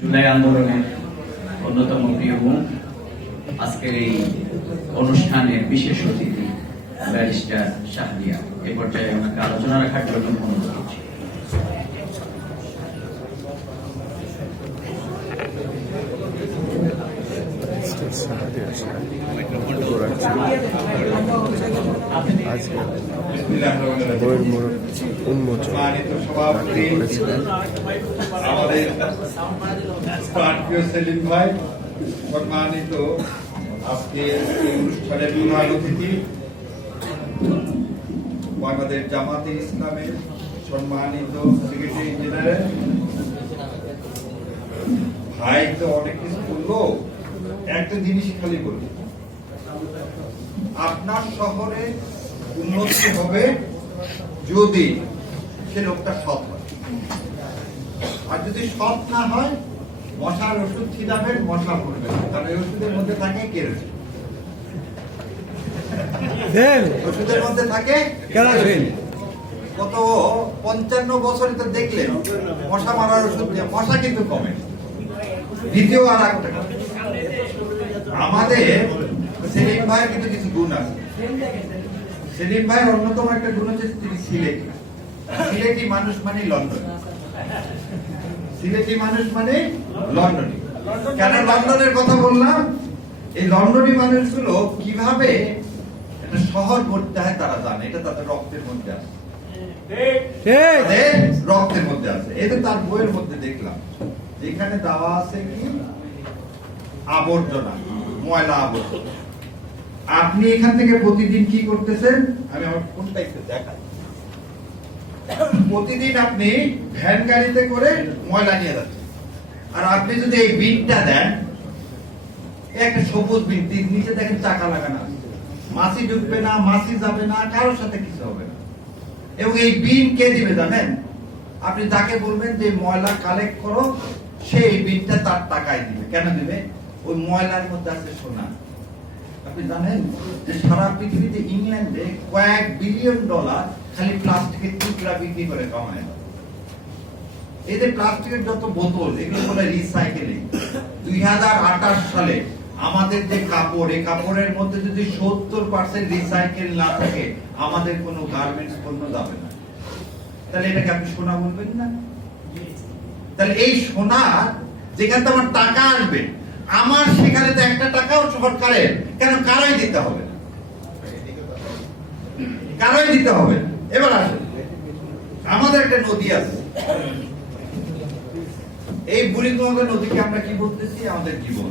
জুলাই আন্দোলনের অন্যতম প্রিয় মুখ আজকের এই অনুষ্ঠানের বিশেষ অতিথি ব্যারিস্টার শাহরিয়া এই পর্যায়ে আমাকে আলোচনা রাখার জন্য অনুরোধ করছি। আমাদের সেলিম ভাই, সম্মানিত আজকে অনুষ্ঠানের প্রধান অতিথি বাংলাদেশ জামাতে ইসলামের সম্মানিত সেক্রেটারি জেনারেল ভাই, তো অনেক কিছু বললো, একটা জিনিস খালি বলি, আপনার শহরে উন্নতি হবে যদি সে লোকটা সৎ হয়, আর যদি সৎ না হয় মশার ওষুধ ছিটাবেন, মশা পড়বে না, কারণ এই ওষুধের মধ্যে থাকে কেরোসিন। ওষুধের মধ্যে থাকে কেরোসিন। কত 55 বছরে তো দেখলেন মশা মারার ওষুধ দিয়ে মশা কিন্তু কমে। দ্বিতীয় আর একটা আমাদের সেলিম ভাইয়ের কিন্তু কিছু গুণ আছে। সেলিম ভাইয়ের অন্যতম একটা গুণ হচ্ছে তিনি সিলেটি। সিলেটি মানুষ মানে লন্ডন, সিলেটি মানুষ মানে লন্ডনী। কেন লন্ডনের কথা বললাম? এই লন্ডনী মানুষগুলো কিভাবে একটা শহর গড়তে হয় তারা জানে, এটা তাদের রক্তের মধ্যে আছে, রক্তের মধ্যে আছে। এটা তার বইয়ের মধ্যে দেখলাম, যেখানে দেওয়া আছে কি আবর্জনা, ময়লা আবর্জনা। আপনি এখান থেকে প্রতিদিন কি করতেছেন? আমি আমার ফোনটা একটু দেখাই। প্রতিদিন আপনি ভ্যান গাড়িতে করে ময়লা নিয়ে যাচ্ছেন, আর আপনি যদি এই বিনটা দেন, একটা সবুজ বিন, নিচে দেখেন চাকা লাগানো, মাছি ঢুকবে না, মাছি যাবে না, কারোর সাথে কিছু হবে না। এবং এই বিন কে দিবে জানেন? আপনি তাকে বলবেন যে ময়লা কালেক্ট করো, সেই বিনটা তার টাকায় দিবে। কেন দিবে? ওই ময়লার মধ্যে আছে সোনা। আপনি জানেন যে সারা পৃথিবীতে ইংল্যান্ডে কয়েক বিলিয়ন ডলার খালি প্লাস্টিকের টুকরা বিক্রি করে কামায়। এই যে প্লাস্টিকের যত বোতল, এগুলো বলে রিসাইকেলিং। 2028 সালে আমাদের যে কাপড়, এই কাপড়ের মধ্যে যদি 70% রিসাইকেল না থাকে, আমাদের কোনো গার্মেন্টস পণ্য যাবে না। তাহলে এটাকে আপনি সোনা বলবেন না? তাহলে এই সোনা যেখান থেকে আমার টাকা আসবে, আমার সেখানে তো একটা টাকাও সরকারের কেন কারই দিতে হবে না, কারই দিতে হবে না। এবার আসেন, আমাদের একটা নদী আছে, এই বুড়িগঙ্গা নদীকে আমরা কি বলতেছি? আমাদের জীবন।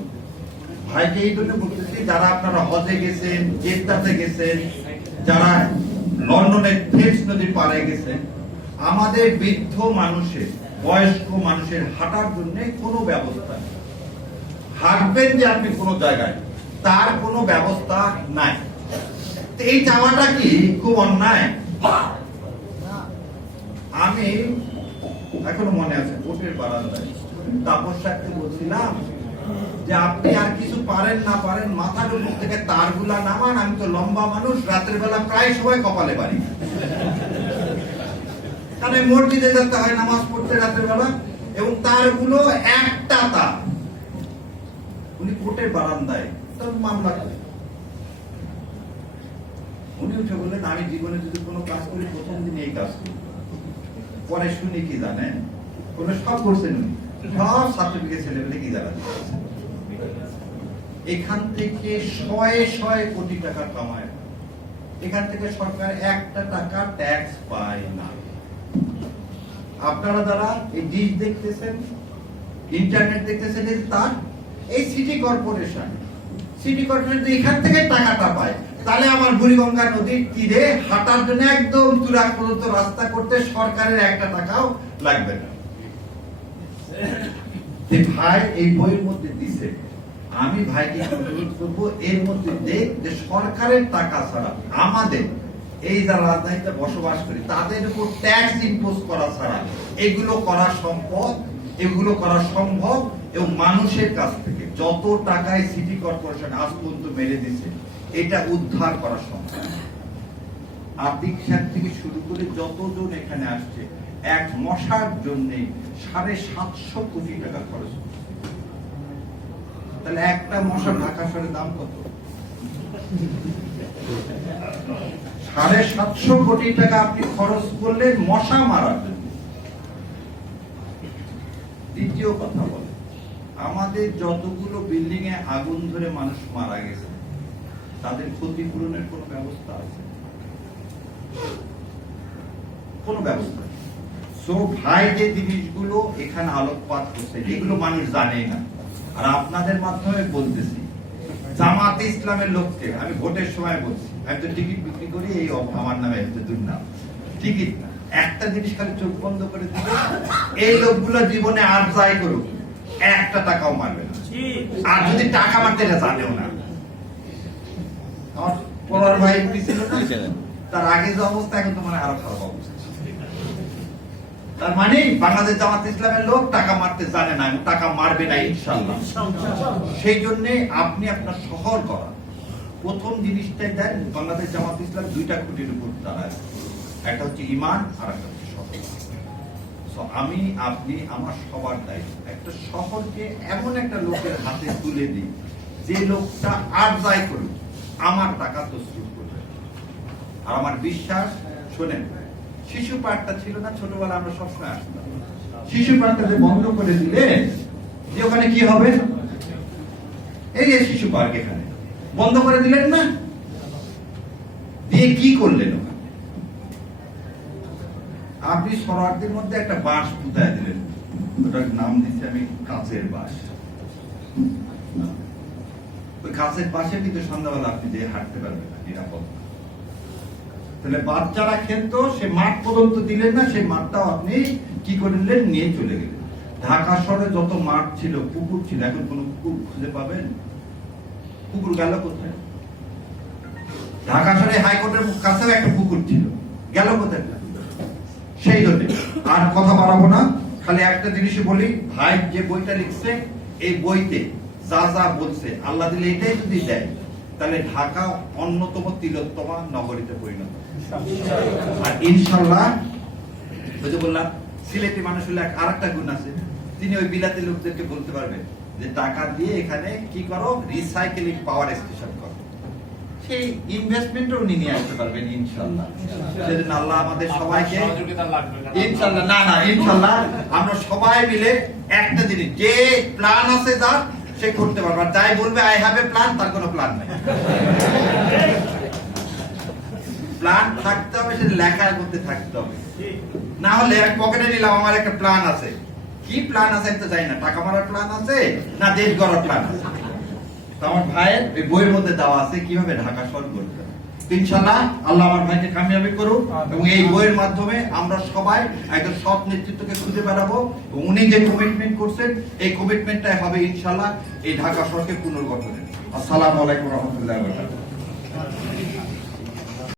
ভাইকে এই জন্য বলতেছি, যারা আপনারা হজে গেছেন, জেদ্দাতে গেছেন, যারা লন্ডনের থেমস নদীর পাড়ে গেছেন, আমাদের বৃদ্ধ মানুষের, বয়স্ক মানুষের হাঁটার জন্য কোনো ব্যবস্থা নেই। হাঁটবেন যে আপনি কোনো জায়গায়, তার কোনো ব্যবস্থা নাই। এই চাওয়াটা কি খুব অন্যায়? আমি এখনো মনে আছে, কোর্টের বারান্দায় তাপস সাহেবকে বলছিলাম যে আপনি আর কিছু পারেন না পারেন, মাথার উপর থেকে তারগুলা নামান, আমি তো লম্বা মানুষ, রাতের বেলা প্রায় সবাই কপালে পারি, কারণ মসজিদে যেতে হয় নামাজ পড়তে রাতের বেলা, এবং তারগুলো একটা তার। উনি কোর্টের বারান্দায় তার মামলা করেন। উনি উঠে বললেন, আমি জীবনে যদি কোনো কাজ করি, প্রথম দিন এই কাজ করি। পরে শুনি কি জানেন? কোনো সব করছেন উনি, সব সার্টিফিকেট ছেলেমেলে কি জানা দিচ্ছে। এখান থেকে শয়ে শয়ে কোটি টাকা কামায়, এখান থেকে সরকার একটা টাকা ট্যাক্স পায় না। আপনারা যারা এই ডিশ দেখতেছেন, ইন্টারনেট দেখতেছেন, তার এই সিটি কর্পোরেশন এখান থেকে টাকাটা পায়। তাহলে আমার বুড়িগঙ্গা নদীর তীরে হাঁটার জন্য একদম তুরাগ পর্যন্ত রাস্তা করতে সরকারের একটা টাকাও লাগবে না। ভাই এই বইয়ের মধ্যে দিছে, আমি ভাইকে অনুরোধ করবো, এর মধ্যে দেখ যে সরকারের টাকা ছাড়া আমাদের এই যারা রাজধানীতে বসবাস করি, তাদের উপর ট্যাক্স ইম্পোজ করা ছাড়া এগুলো করা সম্ভব, এগুলো করা সম্ভব। এবং মানুষের কাছ থেকে যত টাকায় সিটি কর্পোরেশন আজ পর্যন্ত মেরে দিচ্ছে, এটা উদ্ধার করা সম্ভব। আর্থিক খাত থেকে শুরু করে যতজন এখানে আসছে, এক মশার জন্য 750 কোটি টাকা খরচ করছে। তাহলে একটা মশা ঢাকা শহরের দাম কত? 750 কোটি টাকা আপনি খরচ করলেন মশা মারার জন্য। দ্বিতীয় কথা বলে, আমাদের যতগুলো বিল্ডিং এ আগুন ধরে মানুষ মারা গেছে তাদের ক্ষতিপূরণের কোনো ব্যবস্থা আছে? কোনো ব্যবস্থা নেই। সো ভাই যে জিনিসগুলো এখানে আলোকপাত করছে যেগুলো মানুষ জানে না, আর আপনাদের মাধ্যমে বলতেছি, জামাতে ইসলামের লোককে আমি ভোটের সময় বলছি, আমি তো টিকিট বিক্রি করি, এই আমার নামে একটা দুর্নাম, টিকিট না, একটা জিনিস খালি চোখ বন্ধ করে দিবে, এই লোকগুলো জীবনে আর যাই করুক একটা টাকাও মারবে না, আর যদি টাকা মারতে এটা জানেও না। আমার পড়ার ভাই ছিল না, তার আগে যে অবস্থা এখন তো মানে আরো খারাপ অবস্থা। তার মানে বাংলাদেশ জামাত ইসলামের লোক টাকা মারতে জানে না, টাকা মারবে না ইনশাআল্লাহ। সেই জন্য আপনি আপনার শহর করা প্রথম জিনিসটাই দেন, বাংলাদেশ জামাত ইসলাম দুইটা খুঁটির উপর দাঁড়ায়, একটা হচ্ছে ঈমান আর একটা হচ্ছে শহর। সো আমি আপনি আমার সবার দায়িত্ব একটা শহরকে এমন একটা লোকের হাতে তুলে দিই যে লোকটা আর যাই করুক আমার টাকা তসরুফ করবে। আর আমার বিশ্বাস, শোনেন, শিশু পার্কটা ছিল না ছোটবেলা, আমরা সবসময় আসতাম, শিশু পার্কটা যে বন্ধ করে দিলে যে ওখানে কি হবে, এই যে শিশু পার্ক এখানে বন্ধ করে দিলেন না, দিয়ে কি করলেন ওখানে? আপনি সরারদের মধ্যে একটা বাঁশ পুঁতায় দিলেন, ওটার নাম দিচ্ছি আমি কাঁচের বাঁশ। ওই কাঁচের বাঁশে কিন্তু সন্ধ্যাবেলা আপনি যে হাঁটতে পারবেন না, নিরাপদ। তাহলে বাচ্চারা খেলতো, সে মাঠ পর্যন্ত দিলেন না, সেই মাঠটাও আপনি কি করলেন, নিয়ে চলে গেলেন। ঢাকা শহরে যত মাঠ ছিল, পুকুর ছিল, এখন কোন পুকুর খুঁজে পাবেন? পুকুর গেল কোথায়? ঢাকা শহরে হাইকোর্টের কাছেও একটা পুকুর ছিল, গেল কোথায়? সেই জন্য আর কথা বাড়াবো না, খালি একটা জিনিসই বলি, ভাই যে বইটা লিখছে এই বইতে যা যা বলছে আল্লাহ দিলে এটাই যদি দেয় তাহলে ঢাকা অন্যতম তিলোত্তমা নগরীতে পরিণত। আর ইনশাল্লাহ ওই যে বললাম সিলেটি মানুষ হলে আর একটা গুণ আছে, তিনি ওই বিলাতি লোকদেরকে বলতে পারবেন যে টাকা দিয়ে এখানে কি করো, রিসাইকেলিং পাওয়ার স্টেশন করো, সেই ইনভেস্টমেন্টও উনি নিয়ে আসতে পারবেন ইনশাল্লাহ। সেজন্য আল্লাহ আমাদের সবাইকে ইনশাল্লাহ, না না ইনশাল্লাহ আমরা সবাই মিলে একটা জিনিস, যে প্ল্যান আছে যা সে করতে পারবে, আর যাই বলবে আই হ্যাভ এ প্ল্যান, তার কোনো প্ল্যান নাই। প্ল্যান থাকতে হবে, সেটা লেখার মধ্যে থাকতে হবে, না হলে এক পকেটে নিলাম আমার একটা প্ল্যান আছে, কি প্ল্যান আছে আমি তো জানি না, টাকা মারার প্ল্যান আছে না দেশ গড়ার প্ল্যান আছে। তো আমার ভাইয়ের এই বইয়ের মধ্যে দেওয়া আছে কিভাবে ঢাকা শহর গড়তে হবে। ইনশাআল্লাহ আল্লাহ আমার ভাইকে কামিয়াবি করুক, এবং এই বইয়ের মাধ্যমে আমরা সবাই একজন সৎ নেতৃত্বকে খুঁজে বেড়াবো, এবং উনি যে কমিটমেন্ট করছেন এই কমিটমেন্টটাই হবে ইনশাআল্লাহ এই ঢাকা শহরকে পুনর্গঠনের। আসসালামু আলাইকুম ওয়া রাহমাতুল্লাহি ওয়া বারাকাতুহু।